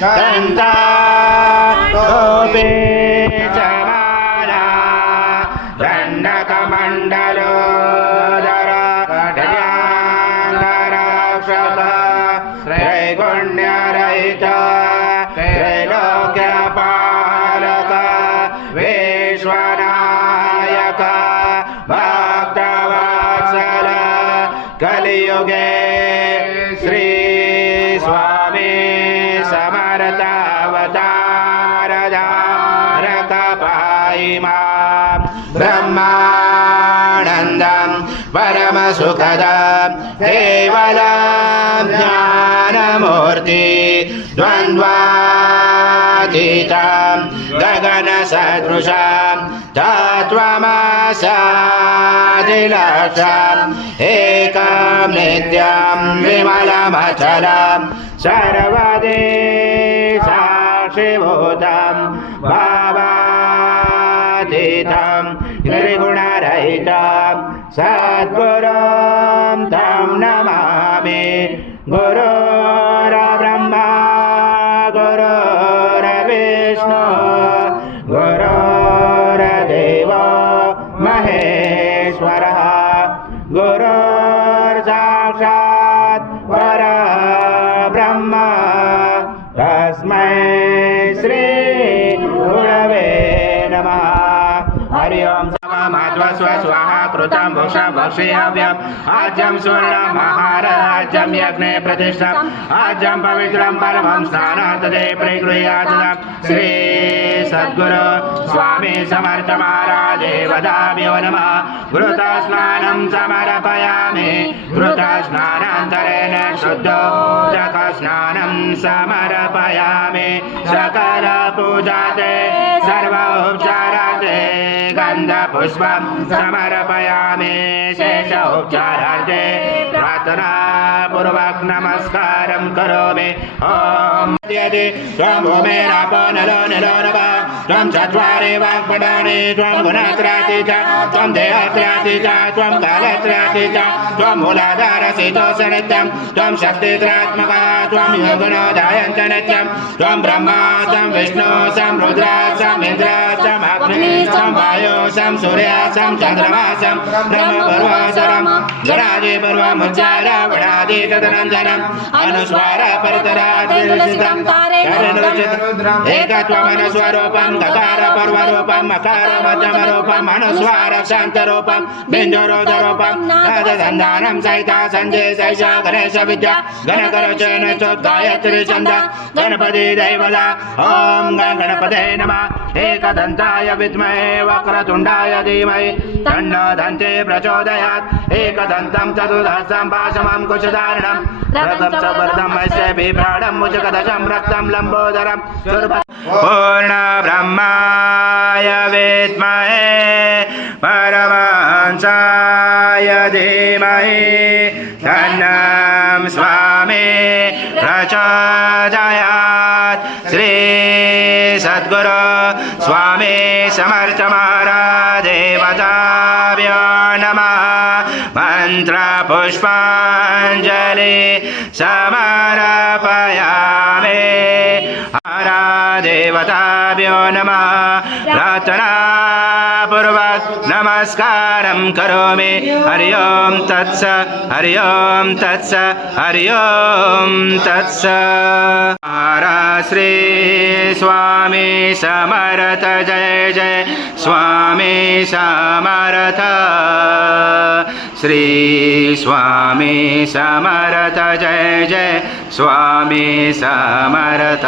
कन्ता गोपी च माला दण्डकमण्डलोदर गजान्तरक्षक त्रैगुण्यरहित त्रैलोक्यपालक विश्वनायक भक्तवत्सल कलियुगे श्री स्वामी समर्थावतारधारक पाहि मां ब्रह्मानन्दं परमसुखदं केवलं ज्ञानमूर्ति द्वन्द्वातीतं गगनसदृशं तत्त्वमसादिलक्षम् एकं नित्यं विमलमचलं सर्वदेशाक्षिभूतं भावातीतं निर्गुणरहितं सद्गुरुं तं नमामि गुरुर्ब्रह्मा गुरुर्विष्णु गुरुर्देवो महेश्वरः गुरुर्साक्षात् परब्रह्म तस्मै श्री गुरवे नमः। हरि ओम माध्वस्व स्वाहा कृतं भोक्षा भक्षयाम्यम् आज्यं स्वर्णमहाराज्यं यज्ञे प्रतिष्ठम् आज्यं पवित्रं परमं स्नानार्थे परिगृह्यात् श्री सद्गुरु स्वामी समर्थ महाराजे वदाम्यो नमः। घृतस्नानं समर्पयामि घृतस्नानान्तरेण शुद्धोदकस्नानं समर्पयामि सकलपूजाते सर्वोपचाराते गन्धपुष्पं समर्पयामि शेषोपचारार्थे प्रार्थनापूर्वक नमस्कारं करोमि। ॐ यदि त्वं भूमेरापनलो निलो नमः त्वं चत्वारि वाक्पदानि त्वं गुणत्रयाति च त्वं देहत्रयाति च त्वं कालत्रयाति च त्वं मूलाधारसितोऽसि नित्यं त्वं शक्तित्रयात्मकः त्वं योगुणोदयञ्च नित्यं त्वं ब्रह्मा त्वं विष्णु त्वं रुद्र त्वं इन्द्र त्वं अग्नि त्वं वायु त्वं सूर्य त्वं चन्द्रमा त्वं ब्रह्मपूर्वासरं गणादि पूर्वमुच्चार वणादि तदनन्दनम् अनुस्वार परितरादिसितं एकत्वमनुस्वरूपं गकार पर्वरूपं मकार मध्यमरूपं अनुस्वार शान्तरूपं बिन्दुरोधरूपं तदसन्धानं सहिता सञ्जय सैषा गणेश विद्या गणकरोचन चोद्गायत्री छन्द गणपति दैवता ॐ गणपते नमः। एकदन्ताय विद्महे वक्रतुण्डाय धीमहि तन्नो दन्ते प्रचोदयात् एकदन्तं चतुर्हस्तं पाशमं कुशधारणं रथं च वरदं यस्य बिभ्राणं मुजगदशं रक्तं लम्बोदरं पूर्णब्रह्माय विद्महे परमहंसाय धीमहि तन्नं स्वामी प्रचोदयात् श्री सद्गुरु स्वामी समर्थ महाराज देवताभ्यो नमः। मंत्रपुष्पाञ्जलि समर्पयामि देवताभ्यो नमः। प्रार्थनापूर्वक नमस्कारं करोमि। हरि ओम तत्स हरि ओम तत्स हरि ओम तत्स। श्री स्वामी समर्थ जय जय स्वामी समर्थ श्री स्वामी समर्थ जय जय स्वामी समर्थ।